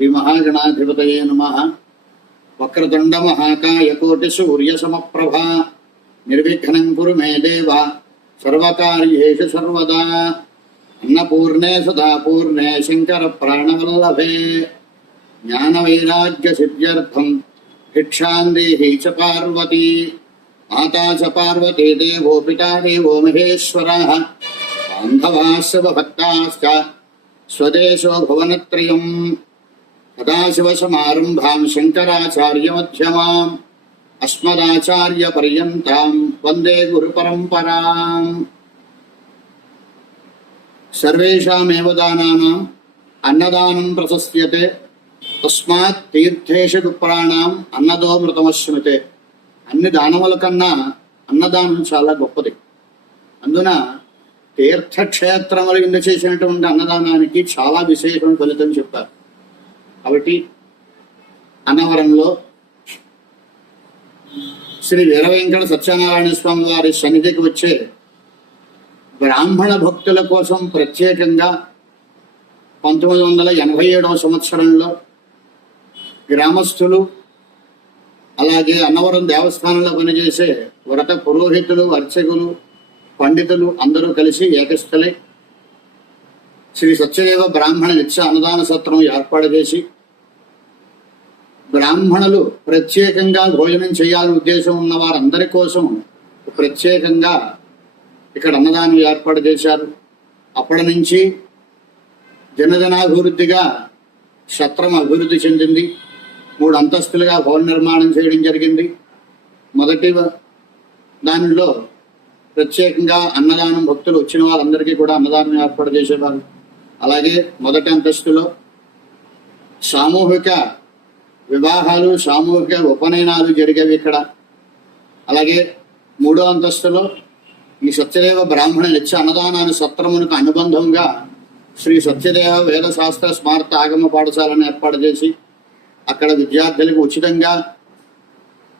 श्रीमहागणाधिपतये नमः। वक्रतुंड महाकाय कोटिसूर्यसमप्रभा निर्विघ्नं कुरु मे देव सर्वकार्येषु सर्वदा। अन्नपूर्णे सदा पूर्णे शंकर प्राणवल्लभे ज्ञानवैराग्य सिद्ध्यर्थं भिक्षां देहि च पार्वती। माता च पार्वती देवो पिता देवो महेश्वरः बान्धवाः भक्ताश्च स्वदेशो भुवनत्रयम्। सदाशिवसमारम्भां शङ्कराचार्यमध्यमाम् अस्मदाचार्यपर्यन्तां वन्दे गुरुपरम्पराम्। सर्वेषामेव दानानाम् अन्नदानं प्रशस्यते तस्मात् तीर्थेषु विप्राणाम् अन्नदोऽमृतमश्नुते। అన్ని దానముల కన్నా అన్నదానం చాలా గొప్పది. అందున తీర్థక్షేత్రములు కింద చేసినటువంటి అన్నదానానికి చాలా విశేషమైన ఫలితం చెప్పారు. కాబట్టి అన్నవరంలో శ్రీ వీరవెంకట సత్యనారాయణ స్వామి వారి సన్నిధికి వచ్చే బ్రాహ్మణ భక్తుల కోసం ప్రత్యేకంగా 1987వ సంవత్సరంలో గ్రామస్తులు అలాగే అన్నవరం దేవస్థానంలో పనిచేసే వ్రత పురోహితులు అర్చకులు పండితులు అందరూ కలిసి ఏకస్థలై శ్రీ సత్యదేవ బ్రాహ్మణ నిత్య అన్నదాన సత్రం ఏర్పాటు చేసి బ్రాహ్మణులు ప్రత్యేకంగా భోజనం చేయాలని ఉద్దేశం ఉన్న వారందరి కోసం ప్రత్యేకంగా ఇక్కడ అన్నదానం ఏర్పాటు చేశారు. అప్పటి నుంచి జనజనాభివృద్ధిగా సత్రం అభివృద్ధి చెందింది. 3 అంతస్తులుగా భవన నిర్మాణం చేయడం జరిగింది. మొదటి దానిలో ప్రత్యేకంగా అన్నదానం భక్తులు వచ్చిన వాళ్ళందరికీ కూడా అన్నదానం ఏర్పాటు చేసేవారు. అలాగే మొదటి అంతస్తులో సామూహిక వివాహాలు సామూహిక ఉపనయనాలు జరిగేవి ఇక్కడ. అలాగే 3వ అంతస్తులో ఈ సత్యదేవ బ్రాహ్మణ నిత్య అన్నదానాన్ని సత్రమునకు అనుబంధంగా శ్రీ సత్యదేవ వేద శాస్త్ర స్మారత ఆగమ పాఠశాలను ఏర్పాటు చేసి అక్కడ విద్యార్థులకు ఉచితంగా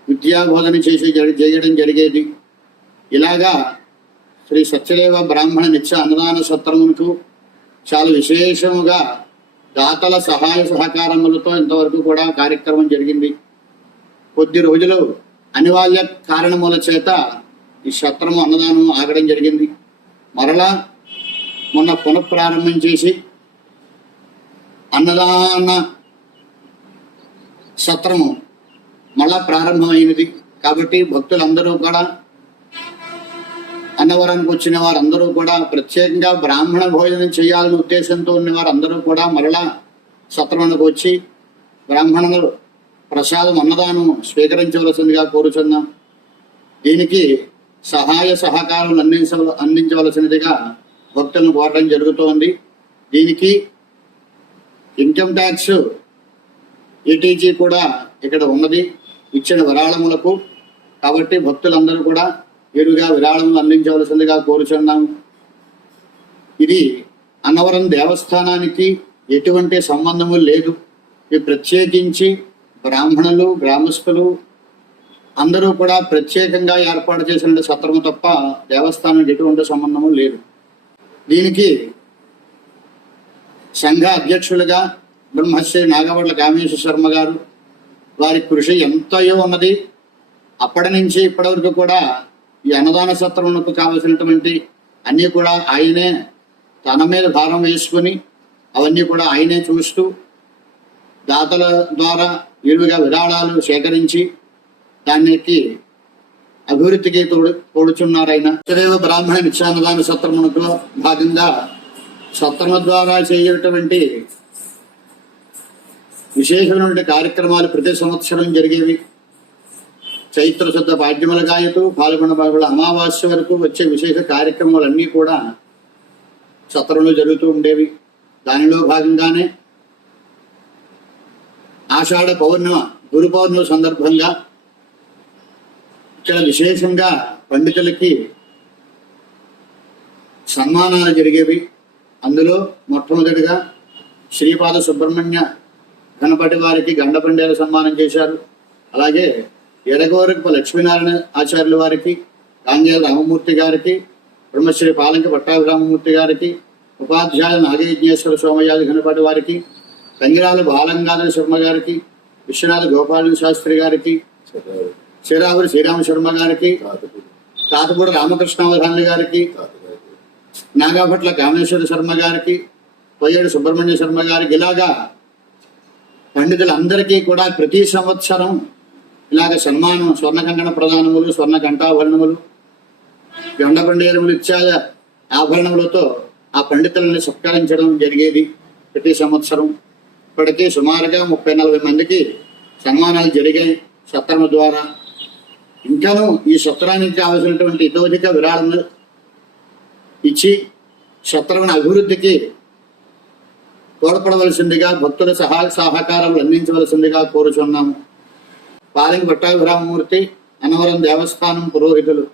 విద్యాబోధన చేయడం జరిగేది. ఇలాగా శ్రీ సత్యదేవ బ్రాహ్మణ నిత్య అన్నదాన సత్రమునకు చాలా విశేషముగా దాతల సహాయ సహకారములతో ఇంతవరకు కూడా కార్యక్రమం జరిగింది. కొద్ది రోజులు అనివార్య కారణముల చేత ఈ సత్రము అన్నదానం ఆగడం జరిగింది. మరలా మొన్న పునఃప్రారంభం చేసి అన్నదాన సత్రము మళ్ళా ప్రారంభమైనది. కాబట్టి భక్తులందరూ కూడా అన్నవరానికి వచ్చిన వారందరూ కూడా ప్రత్యేకంగా బ్రాహ్మణ భోజనం చేయాలనే ఉద్దేశంతో ఉన్న వారందరూ కూడా మరలా సత్రమునకు వచ్చి బ్రాహ్మణులు ప్రసాదం అన్నదానం స్వీకరించవలసిందిగా కోరుచున్నాం. దీనికి సహాయ సహకారం అందించవలసినదిగా భక్తులను కోరడం జరుగుతోంది. దీనికి ఇన్కమ్ ట్యాక్స్ ఈటీజీ కూడా ఇక్కడ ఉన్నది ఇచ్చిన విరాళములకు. కాబట్టి భక్తులందరూ కూడా వీరుగా విరాళములు అందించవలసిందిగా కోరుచున్నాము. ఇది అన్నవరం దేవస్థానానికి ఎటువంటి సంబంధము లేదు. ఇది ప్రత్యేకించి బ్రాహ్మణులు గ్రామస్తులు అందరూ కూడా ప్రత్యేకంగా ఏర్పాటు చేసిన సత్రము తప్ప దేవస్థానానికి ఎటువంటి సంబంధము లేదు. దీనికి సంఘ అధ్యక్షులుగా బ్రహ్మశ్రీ నాగవడ్ల కామేశ్వర శర్మ గారు వారి కృషి ఎంతయో ఉన్నది. అప్పటి నుంచి ఇప్పటి వరకు కూడా ఈ అన్నదాన సత్రమునకు కావలసినటువంటి అన్నీ కూడా ఆయనే తన మీద భారం వేసుకుని అవన్నీ కూడా ఆయనే చూస్తూ దాతల ద్వారా విలువగా విరాళాలు సేకరించి దానికి అభివృద్ధికి తోడుచున్నారు. ఆయన సత్యదేవ బ్రాహ్మణ నిత్యాన్నదాన సత్రమునకులో భాగంగా సత్రము ద్వారా చేయటువంటి విశేషమైనటువంటి కార్యక్రమాలు ప్రతి సంవత్సరం జరిగేవి. చైత్ర శుద్ధ పాడ్యముల గాయతూ పాల్గొన బాగుల అమావాస్య వరకు వచ్చే విశేష కార్యక్రమాలన్నీ కూడా సత్రంలో జరుగుతూ ఉండేవి. దానిలో భాగంగానే ఆషాఢ పౌర్ణమ గురు పౌర్ణమి సందర్భంగా ఇక్కడ విశేషంగా పండితులకి సన్మానాలు జరిగేవి. అందులో మొట్టమొదటిగా శ్రీపాద సుబ్రహ్మణ్య గణపతి వారికి గండపండేల సన్మానం చేశారు. అలాగే ఎడగోరకపు లక్ష్మీనారాయణ ఆచార్యుల వారికి, కాంగేల రామమూర్తి గారికి, బ్రహ్మశ్రీ పాలంకి పట్టాభిరామమూర్తి గారికి, ఉపాధ్యాయ నాగయజ్ఞేశ్వర సోమయాజి గణపతి వారికి, తంగిరాల బాలంగాధర శర్మ గారికి, విశ్వనాథ గోపాల శాస్త్రి గారికి, శ్రీరావురి శ్రీరామ శర్మ గారికి, తాతపూడి రామకృష్ణావధానులు గారికి, నాగాభట్ల కామేశ్వర శర్మ గారికి, పొయ్యేడు సుబ్రహ్మణ్య శర్మ గారికి, ఇలాగా పండితులందరికీ కూడా ప్రతి సంవత్సరం ఇలాగ సన్మానం, స్వర్ణ కంకణ ప్రదానములు, స్వర్ణ కంఠాభరణములు, గండపండేరములు ఇత్యాది ఆభరణములతో ఆ పండితులను సత్కరించడం జరిగేది ప్రతి సంవత్సరం. ఇప్పటికీ సుమారుగా 30-40 మందికి సన్మానాలు జరిగాయి సత్రము ద్వారా. ఇంకాను ఈ సత్రానికి కావలసినటువంటి ఇతోధిక విరాళములు ఇచ్చి సత్రమున అభివృద్ధికి తోడ్పడవలసిందిగా, భక్తుల సహాయ సహకారాలు అందించవలసిందిగా కోరుచున్నాము. పాలింగ పట్టాభిరామమూర్తి, అన్నవరం దేవస్థానం పురోహితులు.